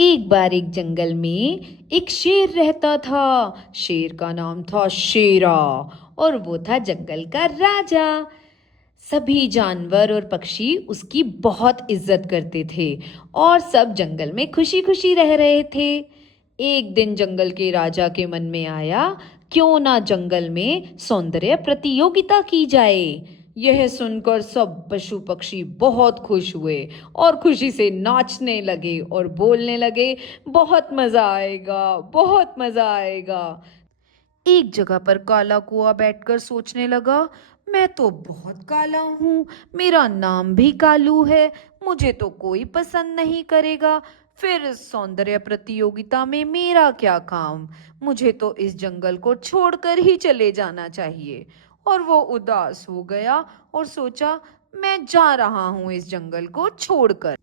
एक बार एक जंगल में एक शेर रहता था। शेर का नाम था शेरा और वो था जंगल का राजा। सभी जानवर और पक्षी उसकी बहुत इज्जत करते थे और सब जंगल में खुशी खुशी रह रहे थे। एक दिन जंगल के राजा के मन में आया, क्यों ना जंगल में सौंदर्य प्रतियोगिता की जाए। यह सुनकर सब पशु पक्षी बहुत खुश हुए और खुशी से नाचने लगे और बोलने लगे, बहुत मजा आएगा, बहुत मजा आएगा। एक जगह पर काला कुआ बैठकर सोचने लगा, मैं तो बहुत काला हूँ, मेरा नाम भी कालू है, मुझे तो कोई पसंद नहीं करेगा। फिर इस सौंदर्य प्रतियोगिता में मेरा क्या काम, मुझे तो इस जंगल को छोड़कर ही चले जाना चाहिए। और वो उदास हो गया और सोचा, मैं जा रहा हूँ इस जंगल को छोड़कर।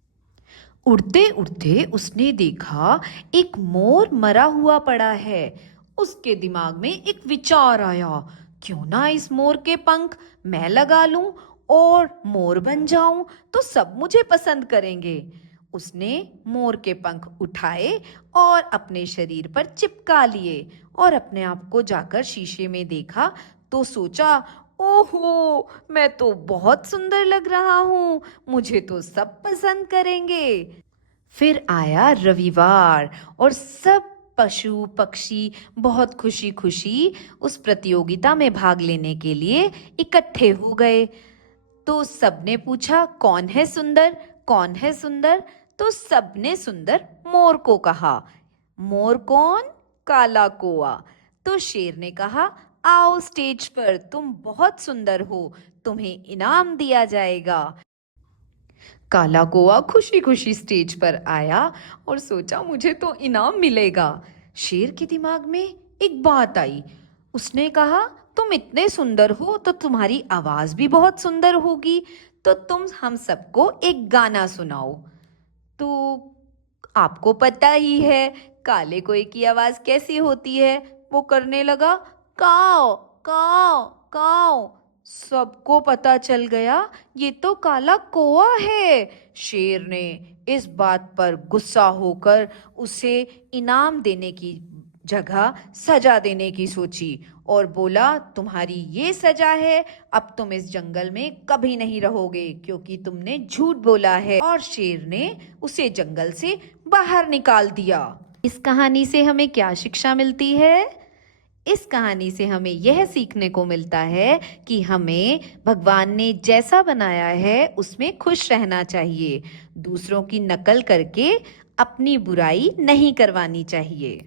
उड़ते उड़ते उसने देखा एक मोर मरा हुआ पड़ा है। उसके दिमाग में एक विचार आया, क्यों ना इस मोर के पंख मैं लगा लूं और मोर बन जाऊं तो सब मुझे पसंद करेंगे। उसने मोर के पंख उठाए और अपने शरीर पर चिपका लिए और अपने आप को जाकर शीशे में देखा तो सोचा, ओहो, मैं तो बहुत सुंदर लग रहा हूँ, मुझे तो सब पसंद करेंगे। फिर आया रविवार और सब पशु पक्षी बहुत खुशी खुशी उस प्रतियोगिता में भाग लेने के लिए इकट्ठे हो गए। तो सबने पूछा, कौन है सुंदर, कौन है सुंदर। तो सबने सुंदर मोर को कहा। मोर कौन? काला कोआ। तो शेर ने कहा, आओ स्टेज पर, तुम बहुत सुंदर हो, तुम्हें इनाम दिया जाएगा। काला कौआ खुशी खुशी स्टेज पर आया और सोचा, मुझे तो इनाम मिलेगा। शेर के दिमाग में एक बात आई। उसने कहा, तुम इतने सुंदर हो तो तुम्हारी आवाज भी बहुत सुंदर होगी, तो तुम हम सबको एक गाना सुनाओ। तो आपको पता ही है काले कोए की आवाज कैसी होती है। वो करने लगा, काव काव काव। सबको पता चल गया, ये तो काला कौआ है। शेर ने इस बात पर गुस्सा होकर उसे इनाम देने की जगह सजा देने की सोची और बोला, तुम्हारी ये सजा है, अब तुम इस जंगल में कभी नहीं रहोगे क्योंकि तुमने झूठ बोला है। और शेर ने उसे जंगल से बाहर निकाल दिया। इस कहानी से हमें क्या शिक्षा मिलती है? इस कहानी से हमें यह सीखने को मिलता है कि हमें भगवान ने जैसा बनाया है उसमें खुश रहना चाहिए। दूसरों की नकल करके अपनी बुराई नहीं करवानी चाहिए।